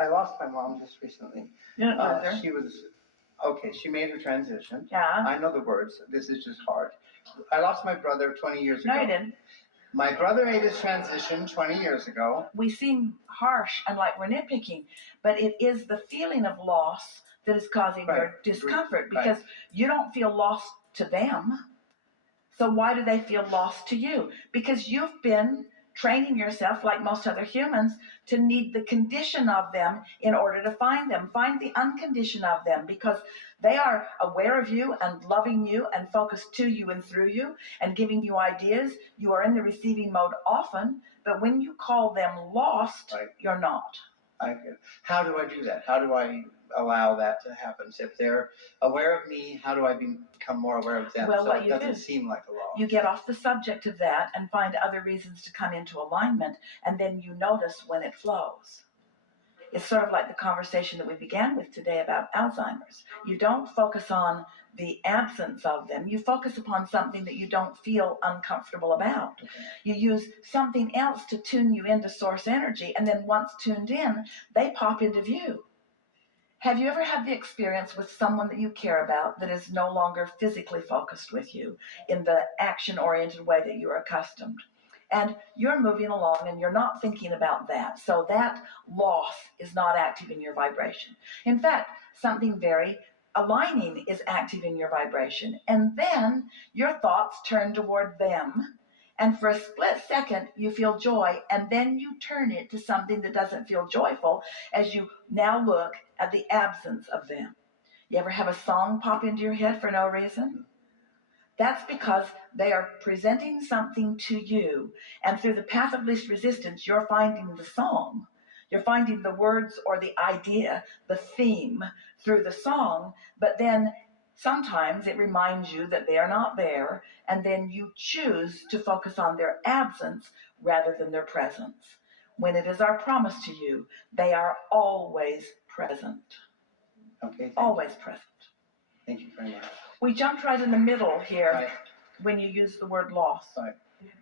I lost my mom just recently. You didn't lose her. She was, okay, she made her transition. Yeah. I know the words. This is just hard. I lost my brother 20 years ago. No, you didn't. My brother made his transition 20 years ago. We seem harsh and like we're nitpicking, but it is the feeling of loss that is causing your discomfort, because you don't feel lost to them. So why do they feel lost to you? Because you've been training yourself, like most other humans, to need the condition of them in order to find them. Find the uncondition of them, because they are aware of you and loving you and focused to you and through you and giving you ideas. You are in the receiving mode often, but when you call them lost, you're not. How do I do that? How do I allow that to happen? So if they're aware of me, how do I become more aware of them? Well, so it doesn't seem like a loss. You get off the subject of that and find other reasons to come into alignment, and then you notice when it flows. It's sort of like the conversation that we began with today about Alzheimer's. You don't focus on the absence of them. You focus upon something that you don't feel uncomfortable about. Okay. You use something else to tune you into source energy, and then once tuned in, they pop into view. Have you ever had the experience with someone that you care about that is no longer physically focused with you in the action-oriented way that you're accustomed? And you're moving along and you're not thinking about that. So that loss is not active in your vibration. In fact, something very aligning is active in your vibration. And then your thoughts turn toward them. And for a split second, you feel joy. And then you turn it to something that doesn't feel joyful as you now look at the absence of them. You ever have a song pop into your head for no reason? That's because they are presenting something to you, and through the path of least resistance, you're finding the song. You're finding the words or the idea, the theme, through the song, but then sometimes it reminds you that they are not there, and then you choose to focus on their absence rather than their presence. When it is our promise to you, they are always present. Okay. Always present. Thank you very much. We jumped right in the middle here when you used the word loss. Right.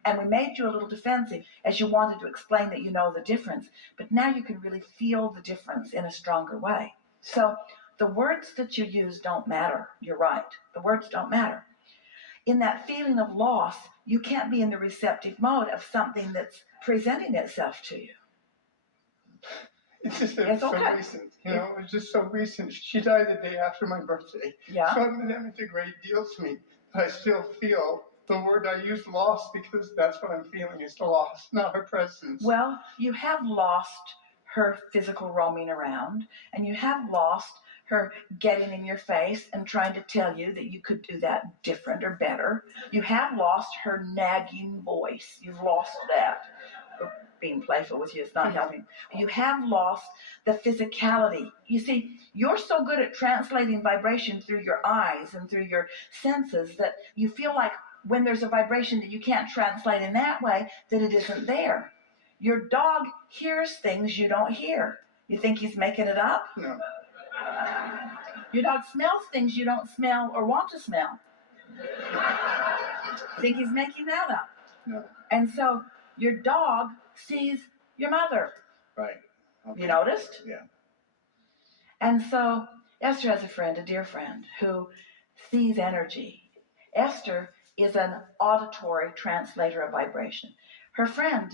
And we made you a little defensive as you wanted to explain that you know the difference. But now you can really feel the difference in a stronger way. So the words that you use don't matter. You're right. The words don't matter. In that feeling of loss, you can't be in the receptive mode of something that's presenting itself to you. It's just so recent, it was just so recent. She died the day after my birthday. Yeah. So that meant a great deal to me. But I still feel the word I used, lost, because that's what I'm feeling is the loss, not her presence. Well, you have lost her physical roaming around, and you have lost her getting in your face and trying to tell you that you could do that different or better. You have lost her nagging voice. You've lost that. Being playful with you is not helping. You have lost the physicality. You see, you're so good at translating vibration through your eyes and through your senses that you feel like when there's a vibration that you can't translate in that way, that it isn't there. Your dog hears things you don't hear. You think he's making it up? No. Your dog smells things you don't smell or want to smell. Think he's making that up? No. And so your dog sees your mother. Right. Okay. You noticed? Yeah. And so Esther has a friend, a dear friend, who sees energy. Esther is an auditory translator of vibration. Her friend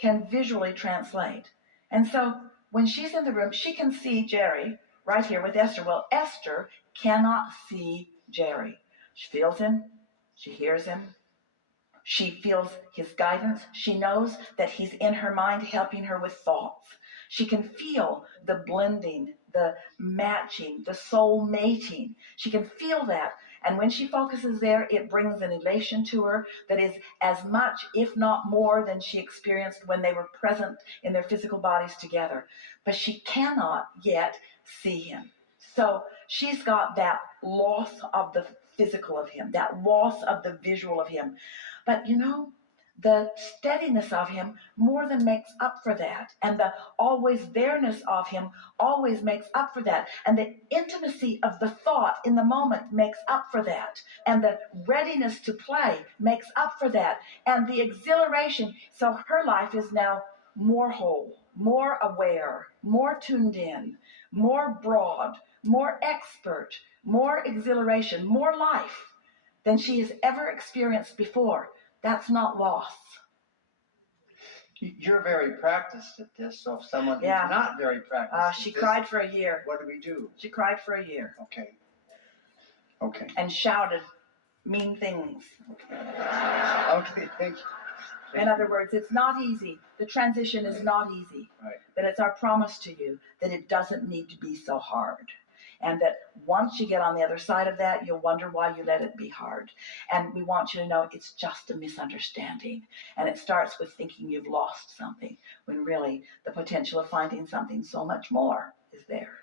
can visually translate. And so when she's in the room, she can see Jerry right here with Esther. Well, Esther cannot see Jerry. She feels him. She hears him. She feels his guidance. She knows that he's in her mind helping her with thoughts. She can feel the blending, the matching, the soul mating. She can feel that. And when she focuses there, it brings an elation to her that is as much, if not more, than she experienced when they were present in their physical bodies together. But she cannot yet see him. So she's got that loss of the physical of him, that loss of the visual of him. But the steadiness of him more than makes up for that. And the always there-ness of him always makes up for that. And the intimacy of the thought in the moment makes up for that. And the readiness to play makes up for that. And the exhilaration. So her life is now more whole, more aware, more tuned in, more broad, more expert, more exhilaration, more life than she has ever experienced before. That's not loss. You're very practiced at this, so if someone who's Yeah. not very practiced She at this, cried for a year. what do we do? She cried for a year Okay. and shouted mean things. Okay, thank you. In other words, it's not easy. The transition is not easy. Right. But it's our promise to you that it doesn't need to be so hard. And that once you get on the other side of that, you'll wonder why you let it be hard. And we want you to know it's just a misunderstanding. And it starts with thinking you've lost something, when really the potential of finding something so much more is there.